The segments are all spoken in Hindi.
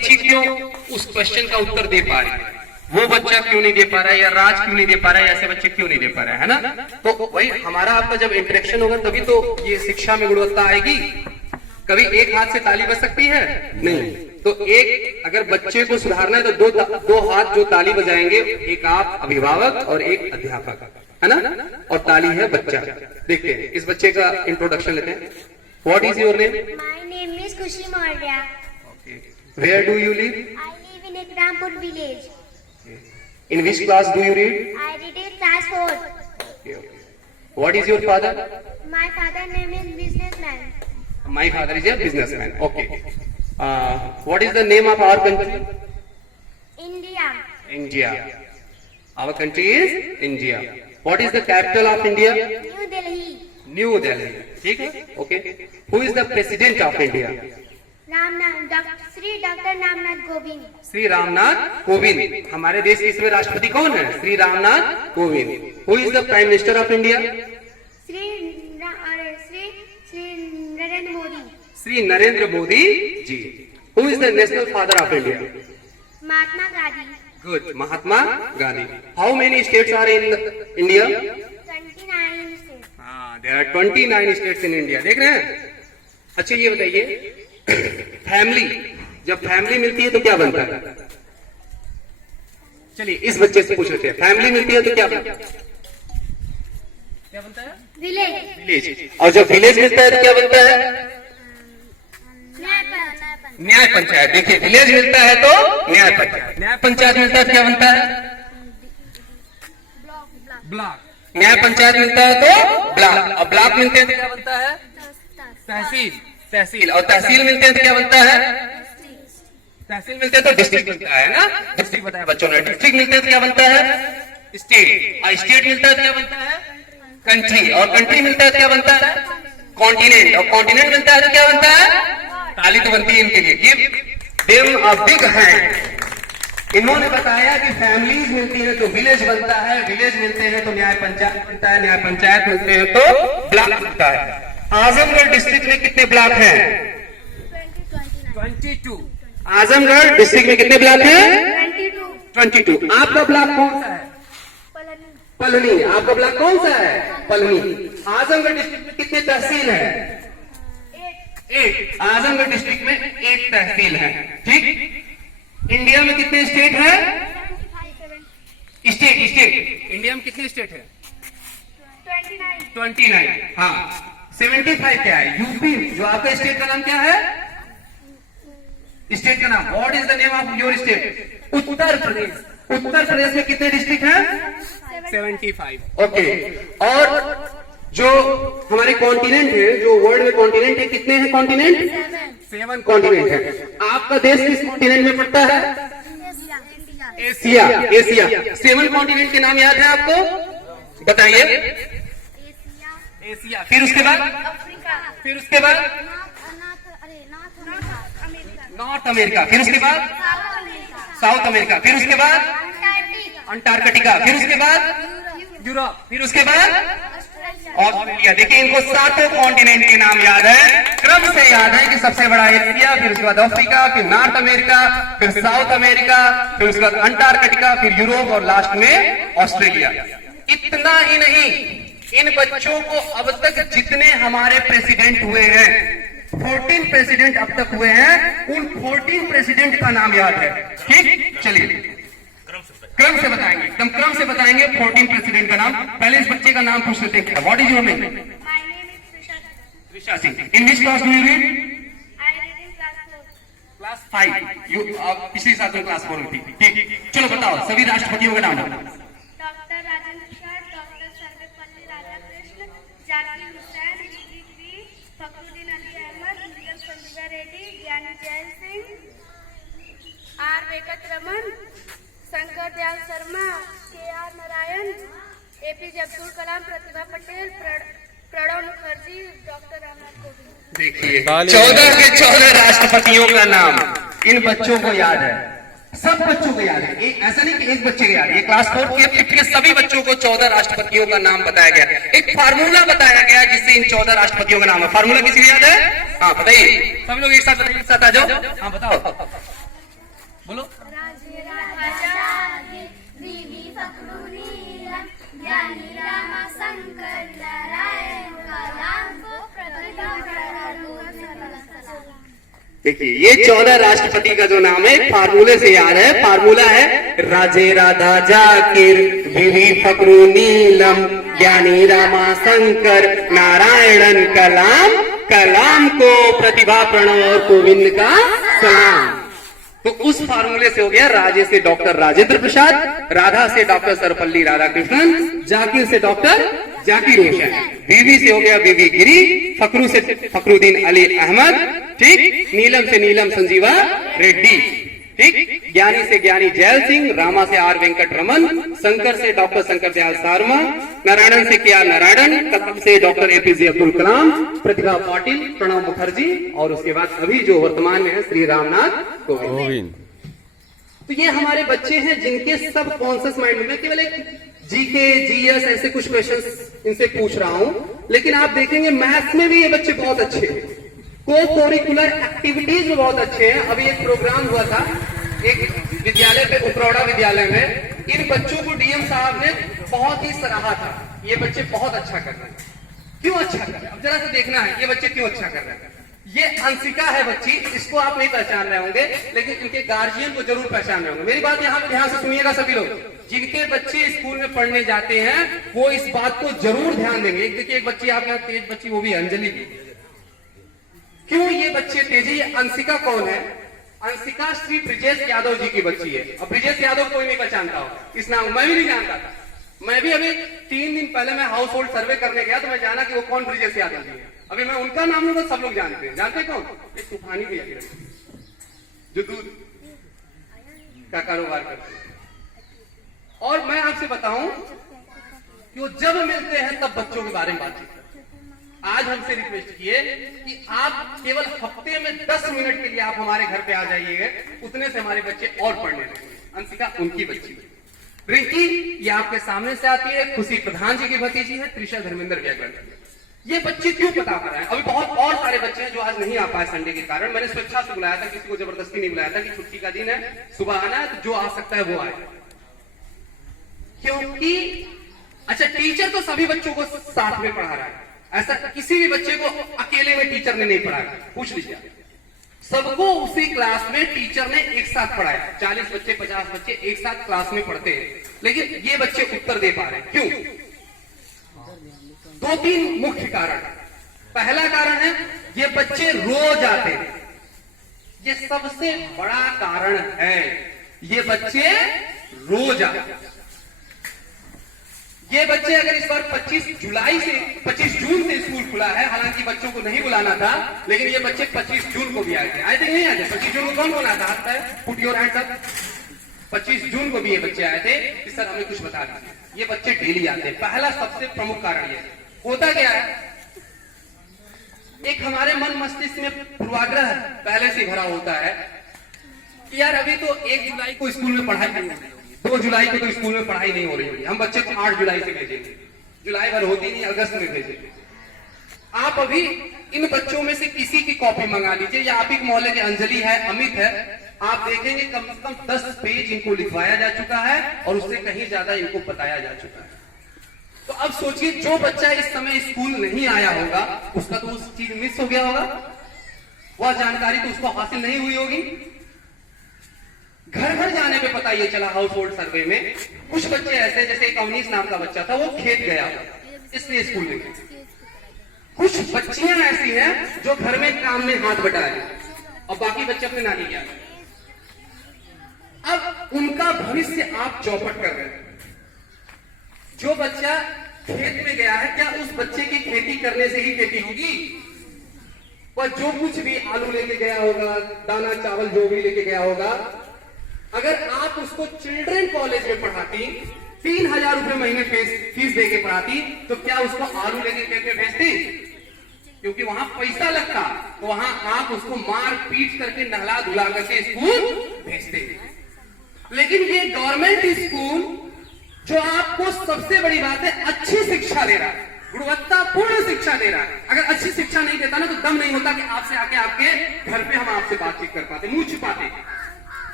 बच्ची क्यों उस क्वेश्चन का उत्तर दे पा रही है, वो बच्चा क्यों नहीं दे पा रहा है, या राज क्यों नहीं दे पा रहा है, ऐसे बच्चे क्यों नहीं दे पा रहे हैं, है ना। तो वही हमारा आपका जब इंटरेक्शन होगा तभी तो ये शिक्षा में गुणवत्ता आएगी। कभी एक हाथ से ताली बज सकती है नहीं, तो एक अगर बच्चे को सुधारना है तो दो हाथ जो ताली बजाएंगे, एक आप अभिभावक और एक अध्यापक, है ना, और ताली है बच्चा। देखते हैं इस बच्चे का इंट्रोडक्शन लेते हैं। What is your name? My name is Kushi Maurya. Where do you live? I live in Ikrampur village. In which class do you read? I read in class 4. What is your father? My father name is businessman. My father is a businessman. Okay. What is the name of our country? India. India. Our country is India. What is the capital of India? New Delhi. New Delhi. ठीक है? Okay. Who is the president of India? Sri Dr. Ramnath Kovind. Shri Ramnath Kovind. हमारे देश के इसमें राष्ट्रपति कौन है? Shri Ramnath Kovind. Who is the prime minister of India? Sri Narendra Modi. Shri Narendra Modi ji. Who is the national father of India? Mahatma Gandhi. Good. Mahatma Gandhi. How many states are in India? 29 states. There are 29 states in India. देख रहे हैं? अच्छा ये बताइए, फैमिली, जब फैमिली मिलती है तो क्या बनता है? चलिए इस बच्चे से पूछ लेते हैं, फैमिली मिलती है तो क्या बनता है? क्या बनता है? Village. विलेज। और जब विलेज मिलता है तो क्या बनता है? न्याय पंचायत। देखिए विलेज मिलता है तो न्याय पंचायत, न्याय पंचायत मिलता है तो क्या बनता है? ब्लॉक। न्याय पंचायत मिलता है तो ब्लॉक, और ब्लॉक मिलते हैं तो क्या बनता है? तहसील। तहसील, और तहसील मिलते हैं तो क्या बनता है? तहसील मिलते हैं तो डिस्ट्रिक्ट मिलता है ना। डिस्ट्रिक्ट बताया बच्चों ने। डिस्ट्रिक्ट मिलते हैं तो क्या बनता है? स्टेट, और स्टेट मिलता है तो क्या बनता है? कंट्री, और कंट्री मिलता है तो क्या बनता है? कॉन्टिनेंट, और कॉन्टिनेंट मिलता है तो क्या बनता है? ताली तो बनती है इनके लिए। Give them a big hand. इन्होंने बताया कि फैमिलीज मिलती है तो विलेज बनता है, विलेज मिलते हैं तो न्याय पंचायत मिलता है, न्याय पंचायत मिलते हैं तो ब्लॉक मिलता है। आजमगढ़ डिस्ट्रिक्ट में कितने ब्लॉक हैं? 22। आजमगढ़ डिस्ट्रिक्ट में कितने ब्लॉक हैं? 22। आपका ब्लॉक कौन सा है? पलनी। आपका ब्लॉक कौन सा है? पलनी। आजमगढ़ डिस्ट्रिक्ट में कितने तहसील है? 8। आजमगढ़ डिस्ट्रिक्ट में 8 तहसील है। ठीक। इंडिया में कितने स्टेट है? स्टेट इंडिया में कितने स्टेट है? 29। हाँ। 75 क्या है? यूपी। जो आपका स्टेट का नाम क्या है? स्टेट का नाम, what is the name of your state? Uttar Pradesh. Uttar Pradesh में कितने डिस्ट्रिक्ट हैं? 75। ओके। और जो हमारे कॉन्टिनेंट है, जो वर्ल्ड में कॉन्टिनेंट है, कितने हैं कॉन्टिनेंट? 7 कॉन्टिनेंट है। आपका देश किस कॉन्टिनेंट में पड़ता है? एशिया। एशिया। 7 कॉन्टिनेंट के नाम याद है आपको? बताइए। एशिया, फिर उसके बाद? फिर उसके बाद? नॉर्थ अमेरिका, फिर उसके बाद? साउथ अमेरिका, फिर उसके बाद? अंटार्कटिका, फिर उसके बाद? यूरोप, फिर उसके बाद? ऑस्ट्रेलिया। देखिए इनको 7 कॉन्टिनेंट के नाम याद है, क्रम से याद है कि सबसे बड़ा एशिया, फिर उसके बाद अफ्रीका, फिर नॉर्थ अमेरिका, फिर साउथ अमेरिका, फिर उसके बाद अंटार्कटिका, फिर यूरोप, और लास्ट में ऑस्ट्रेलिया। इतना ही नहीं, इन बच्चों को अब तक जितने हमारे प्रेसिडेंट हुए हैं, 14 प्रेसिडेंट अब तक हुए हैं, उन 14 प्रेसिडेंट का नाम याद है। ठीक, चलिए क्रम से बताएंगे, एकदम क्रम से बताएंगे 14 प्रेसिडेंट का नाम। पहले इस बच्चे का नाम पूछ लेते हैं। What is your name? Trisha Singh. In which class do you read? Class 5। You पिछली साल तुम क्लास 4 में थी। ठीक, चलो बताओ सभी राष्ट्रपतियों का नाम। डॉक्टर राजेंद्र प्रसाद, डॉक्टर सर्वपल्ली राधाकृष्ण, जाकिर हुसैन, फखरुद्दीन अली अहमद, मुगल Sanjiva Reddy, Giani Zail Singh, R Venkat Raman, Shankar Dayal Sharma, KR Narayan, APJ Abdul Kalam, Pratibha Patel, Pranab Mukherjee, doctor Ramnath Kovind. देखिए 14 के 14 राष्ट्रपतियों का नाम इन बच्चों को याद है, सब बच्चों को याद है। ऐसा नहीं कि एक बच्चे को याद है, ये क्लास 4 के सभी बच्चों को 14 राष्ट्रपतियों का नाम बताया गया। एक फार्मूला बताया गया जिससे इन 14 राष्ट्रपतियों का नाम है। फार्मूला किसी को याद है? हाँ बताइए, सब लोग एक साथ बताइए, एक साथ आ जाओ। हाँ बताओ। देखिए ये 14 राष्ट्रपति का जो नाम है फार्मूले से याद है। फार्मूला है राजे राधा जाकिर, विवी फकरू नीलम, ज्ञानी रामा शंकर, नारायणन कलाम, कलाम को प्रतिभा प्रणव और कोविंद का सलाम। तो उस फार्मूले से हो गया राजे से डॉक्टर राजेंद्र प्रसाद, राधा से डॉक्टर सर्वपल्ली राधाकृष्णन, जाकिर से डॉक्टर जाकिर हुसैन, बीवी से हो गया बीबी गिरी, फकरू से फकरुद्दीन अली अहमद, ठीक, नीलम से नीलम संजीवा रेड्डी, ठीक, ज्ञानी से ज्ञानी जैल सिंह, रामा से आर वेंकट रमन, शंकर से डॉक्टर शंकर दयाल शर्मा, नारायणन से के आर नारायणन, कलाम से डॉक्टर एपीजे अब्दुल कलाम, प्रतिभा पाटिल, प्रणब मुखर्जी और उसके बाद अभी जो वर्तमान में है श्री रामनाथ कोविंद। तो ये हमारे बच्चे हैं जिनके सब कॉन्शियस माइंड में, केवल एक जीके जीएस ऐसे कुछ क्वेश्चंस इनसे पूछ रहा हूं, लेकिन आप देखेंगे मैथ्स में भी ये बच्चे बहुत अच्छे हैं, को करिकुलर एक्टिविटीज में बहुत अच्छे हैं। अभी एक प्रोग्राम हुआ था एक विद्यालय पे, उपरौड़ा विद्यालय में, इन बच्चों को डीएम साहब ने बहुत ही सराहा था, ये बच्चे बहुत अच्छा कर रहे हैं। क्यों अच्छा कर रहे हैं, अब जरा सा देखना है ये बच्चे क्यों अच्छा कर रहे हैं। ये अंशिका है बच्ची, इसको आप नहीं पहचान रहे होंगे, लेकिन इनके गार्जियन को जरूर पहचान रहे होंगे। मेरी बात यहाँ पे ध्यान से सुनिएगा सभी लोग, जिनके बच्चे स्कूल में पढ़ने जाते हैं वो इस बात को जरूर ध्यान देंगे। देखिए एक बच्ची आपके यहाँ तेज बच्ची, वो भी अंजलि की। क्यों ये बच्चे तेज है, ये अंशिका कौन है? अंशिका श्री ब्रिजेश यादव जी की बच्ची है। अब ब्रिजेश यादव कोई नहीं पहचानता हो इस नाम, मैं भी नहीं जानता था। मैं भी अभी 3 दिन पहले मैं हाउस होल्ड सर्वे करने गया तो मैं जाना कि वो कौन ब्रिजेश यादव जी है। अभी मैं उनका नाम लूंगा सब लोग जानते हैं। जानते कौन? एक तूफानी भैया जो दूध का कारोबार करते हैं। और मैं आपसे बताऊं कि वो जब मिलते हैं तब बच्चों के बारे में बातचीत करते हैं। आज हमसे रिक्वेस्ट किए कि आप केवल हफ्ते में 10 मिनट के लिए आप हमारे घर पे आ जाइएगा, उतने से हमारे बच्चे और पढ़ने लगेंगे। अंशिका उनकी बच्ची है। रिंकी ये आपके सामने से आती है, खुशी प्रधान जी की भतीजी है, त्रिशा धर्मेंद्र व्याकरण। ये बच्चे क्यों पता कर रहे हैं? अभी बहुत और सारे बच्चे हैं जो आज नहीं आ पाए संडे के कारण। मैंने स्वेच्छा से बुलाया था, किसी को जबरदस्ती नहीं बुलाया था कि छुट्टी का दिन है, सुबह आना है, तो जो आ सकता है वो आए। क्योंकि अच्छा टीचर तो सभी बच्चों को साथ में पढ़ा रहा है, ऐसा किसी भी बच्चे को अकेले में टीचर ने नहीं पढ़ाया। पूछ लीजिए, सबको उसी क्लास में टीचर ने एक साथ पढ़ाया। 40 बच्चे 50 बच्चे एक साथ क्लास में पढ़ते हैं, लेकिन ये बच्चे उत्तर दे पा रहे हैं। क्यों? 2-3 मुख्य कारण। पहला कारण है ये बच्चे रोज आते हैं, ये सबसे बड़ा कारण है, ये बच्चे रोज आते हैं। ये बच्चे अगर इस बार 25 जून से स्कूल खुला है, हालांकि बच्चों को नहीं बुलाना था, लेकिन ये बच्चे 25 जून को भी आए थे। आए थे नहीं आए थे? 25 जून को कौन बोला था? आता है पुट योर हैंड्स अप। 25 जून को भी ये बच्चे आए थे कि सर हमें कुछ बता दीजिए। ये बच्चे डेली आते हैं। पहला सबसे प्रमुख कारण ये होता क्या है, एक हमारे मन मस्तिष्क में पूर्वाग्रह पहले से भरा होता है कि यार अभी तो 1 जुलाई को स्कूल में पढ़ाई नहीं हो रही होगी, 2 जुलाई को तो स्कूल में पढ़ाई नहीं हो रही होगी, हम बच्चे को 8 जुलाई से भेजेंगे। जुलाई भर होती नहीं, अगस्त में भेजेंगे। आप अभी इन बच्चों में से किसी की कॉपी मंगा लीजिए, या आप ही मोहल्ले के अंजलि है, अमित है, आप देखेंगे कम से कम 10 पेज इनको लिखवाया जा चुका है और उससे कहीं ज्यादा इनको बताया जा चुका है। तो अब सोचिए, जो बच्चा इस समय स्कूल नहीं आया होगा उसका तो उस चीज मिस हो गया होगा, वह जानकारी तो उसको हासिल नहीं हुई होगी। घर घर जाने पे पता ये चला हाउस होल्ड सर्वे में, कुछ बच्चे ऐसे, जैसे एक अवनीश नाम का बच्चा था, वो खेत गया इसलिए स्कूल में गया। कुछ बच्चियां ऐसी हैं जो घर में काम में हाथ बटाए और बाकी बच्चे अपने नानी के यहाँ। अब उनका भविष्य आप चौपट कर रहे हैं। जो बच्चा खेत में गया है, क्या उस बच्चे की खेती करने से ही खेती होगी? और जो कुछ भी आलू लेके गया होगा, दाना चावल जो भी लेके गया होगा, अगर आप उसको चिल्ड्रन कॉलेज में पढ़ाती, 3000 रुपए महीने फीस देके पढ़ाती, तो क्या उसको आलू लेके खेत में भेजती? क्योंकि वहां पैसा लगता, तो वहां आप उसको मार पीट करके नहला धुला करके स्कूल भेजते। लेकिन ये गवर्नमेंट स्कूल जो आपको सबसे बड़ी बात है अच्छी शिक्षा दे रहा है, गुणवत्तापूर्ण शिक्षा दे रहा है। अगर अच्छी शिक्षा नहीं देता ना तो दम नहीं होता कि आपसे आके आपके घर पे हम आपसे बातचीत कर पाते, मुंह छिपाते,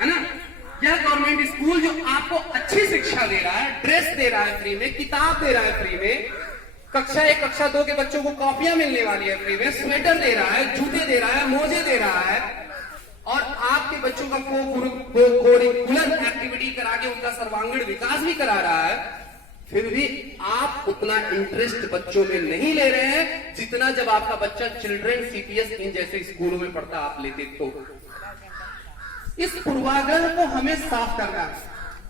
है ना। यह गवर्नमेंट स्कूल जो आपको अच्छी शिक्षा दे रहा है, ड्रेस दे रहा है फ्री में, किताब दे रहा है फ्री में, कक्षा 1 कक्षा 2 के बच्चों को कॉपियां मिलने वाली है फ्री में, स्वेटर दे रहा है, जूते दे रहा है, मोजे दे रहा है, और आपके बच्चों का कोरिकुलर एक्टिविटी करा के उनका सर्वांगीण विकास भी करा रहा है, फिर भी आप उतना इंटरेस्ट बच्चों में नहीं ले रहे हैं जितना जब आपका बच्चा चिल्ड्रन सीपीएस इन जैसे स्कूलों में पढ़ता आप लेते तो। इस पूर्वाग्रह को हमें साफ करना है।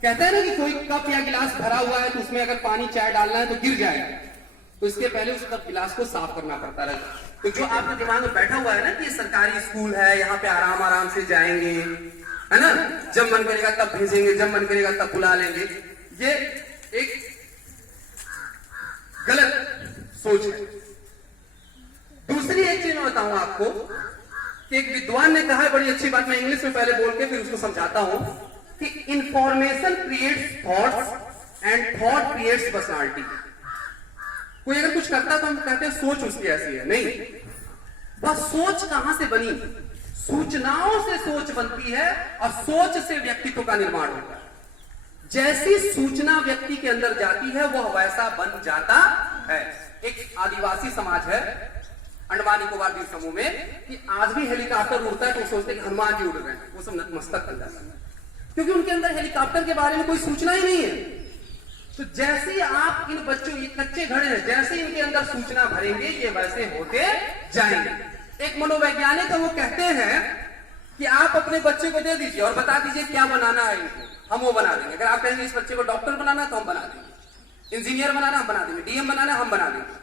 कहते हैं ना कि कोई कप या गिलास भरा हुआ है तो उसमें अगर पानी चाय डालना है तो गिर जाएगा, तो इसके पहले उस कप गिलास को साफ करना पड़ता है। तो जो आपके दिमाग में बैठा हुआ है ना कि ये सरकारी स्कूल है, यहाँ पे आराम आराम से जाएंगे, है ना, जब मन करेगा तब भेजेंगे, जब मन करेगा तब बुला लेंगे, ये एक गलत सोच है। दूसरी एक चीज मैं बताऊं आपको कि एक विद्वान ने कहा है, बड़ी अच्छी बात, मैं इंग्लिश में पहले बोल के फिर उसको समझाता हूं, कि information creates thoughts and thought creates personality. कोई अगर कुछ करता है तो हम कहते हैं सोच उसकी ऐसी है, नहीं, बस सोच कहां से बनी? सूचनाओं से सोच बनती है और सोच से व्यक्तित्व का निर्माण होता है। जैसी सूचना व्यक्ति के अंदर जाती है वह वैसा बन जाता है। एक आदिवासी समाज है अंडमान निकोबार द्वीप समूह में कि आज भी हेलीकॉप्टर उड़ता है तो सोचते हैं कि हनुमान जी उड़ रहे हैं, वो सब नतमस्तक कर जाता है, क्योंकि उनके अंदर हेलीकॉप्टर के बारे में कोई सूचना ही नहीं है। तो जैसे आप इन बच्चों, ये कच्चे घड़े हैं, जैसे इनके अंदर सूचना भरेंगे ये वैसे होते जाएंगे। एक मनोवैज्ञानिक है, वो कहते हैं कि आप अपने बच्चे को दे दीजिए और बता दीजिए क्या बनाना है इनको, हम वो बना देंगे। अगर आप कहेंगे इस बच्चे को डॉक्टर बनाना तो हम बना देंगे, इंजीनियर बनाना हम बना देंगे, डीएम बनाना हम बना देंगे।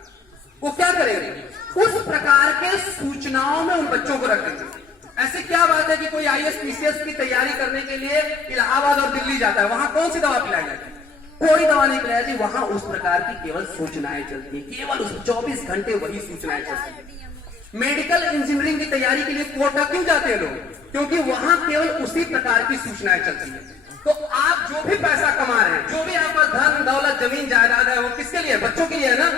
वो क्या करेंगे? उस प्रकार के सूचनाओं में उन बच्चों को रख देंगे। ऐसे क्या बात है कि कोई आईएएस पीसीएस की तैयारी करने के लिए इलाहाबाद और दिल्ली जाता है, वहां कौन सी दवा पिलाई जाती है? कोई दवा नहीं पिलाई जाती, वहां उस प्रकार की केवल सूचनाएं चलती है, केवल उस 24 घंटे वही सूचनाएं चलती है। मेडिकल इंजीनियरिंग की तैयारी के लिए कोटा क्यों जाते हैं लोग? क्योंकि वहां केवल उसी प्रकार की सूचनाएं चलती है। तो आप जो भी पैसा कमा रहे हैं, जो भी आपका धन दौलत जमीन जायदाद है, वो किसके लिए? बच्चों के लिए है ना।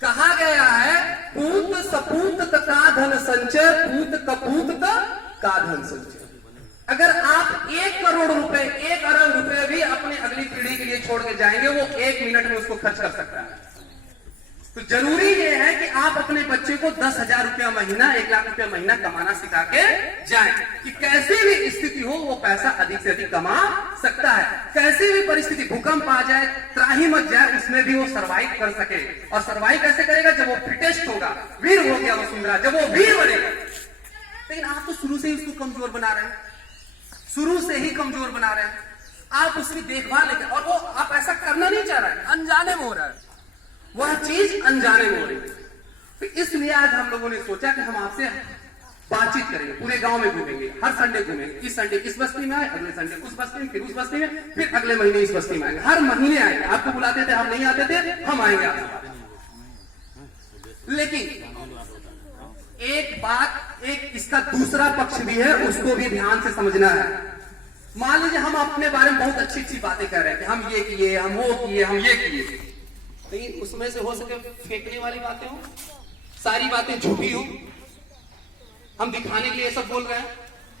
कहा गया है पूत सपूत का धन संचय, पूत कपूत का धन संचय। अगर आप 1 करोड़ रुपए, 1 अरब रुपए भी अपनी अगली पीढ़ी के लिए छोड़ के जाएंगे, वो 1 मिनट में उसको खर्च कर सकता है। तो जरूरी ये है कि आप अपने बच्चे को 10,000 रुपया महीना, 1 लाख रुपया महीना कमाना सिखा के जाएं, कि कैसी भी स्थिति हो वो पैसा अधिक से अधिक कमा सकता है। कैसी भी परिस्थिति, भूकंप आ जाए, त्राही मच जाए, उसमें भी वो सर्वाइव कर सके। और सर्वाइव कैसे करेगा? जब वो फिटेस्ट होगा, वीर हो गया वसुंधरा, जब वो वीर बनेगा। लेकिन आप तो शुरू से ही उसको कमजोर बना रहे हैं, शुरू से ही कमजोर बना रहे हैं। आप उसकी देखभाल नहीं कर, और वो आप ऐसा करना नहीं चाह रहे हैं, अनजाने में हो रहा है, वह चीज अनजाने में हो रही है। तो इसलिए आज हम लोगों ने सोचा कि हम आपसे बातचीत करेंगे, पूरे गांव में घूमेंगे, हर संडे घूमेंगे। इस संडे इस बस्ती में आए, अगले संडे उस बस्ती में, फिर उस बस्ती में, फिर अगले महीने इस बस्ती में आएंगे। हर महीने आएंगे, आपको बुलाते थे, हम नहीं आते थे, हम आएंगे आपके पास। लेकिन एक बात, एक इसका दूसरा पक्ष भी है, उसको भी ध्यान से समझना है। मान लीजिए हम अपने बारे में बहुत अच्छी अच्छी बातें कर रहे हैं कि हम ये किए, हम वो किए, हम ये किए, लेकिन उसमें से हो सके फेंकने वाली बातें हो, सारी बातें झूठी हो, हम दिखाने के लिए सब बोल रहे हैं।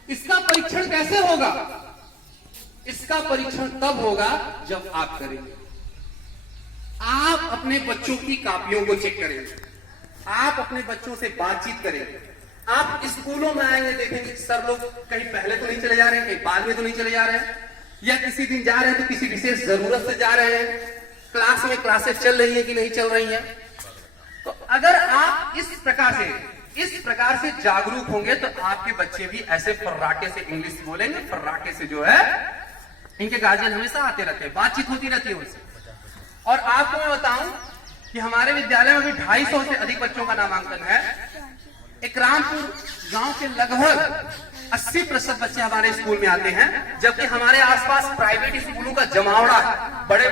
इसका परीक्षण कैसे होगा? इसका परीक्षण तब होगा जब आप करेंगे। आप अपने बच्चों की कॉपियों को चेक करेंगे, आप अपने बच्चों से बातचीत करेंगे, आप स्कूलों में आएंगे, देखेंगे सर लोग कहीं पहले तो नहीं चले जा रहे हैं, कहीं बाद में तो नहीं चले जा रहे हैं, या किसी दिन जा रहे हैं तो किसी विशेष जरूरत से जा रहे हैं, क्लास में क्लासेस चल रही है कि नहीं चल रही है। तो अगर आप इस प्रकार से जागरूक होंगे तो आपके बच्चे भी ऐसे फर्राटे से इंग्लिश बोलेंगे, फर्राटे से जो है, इनके गार्जियन हमेशा आते रहते हैं, बातचीत होती रहती है उनसे। और आपको मैं बताऊं कि हमारे विद्यालय में भी 250 से अधिक बच्चों का नामांकन है। एक रामपुर गांव के लगभग 80% बच्चे हमारे स्कूल में आते हैं, जबकि हमारे आसपास प्राइवेट स्कूलों का जमावड़ा है। बड़े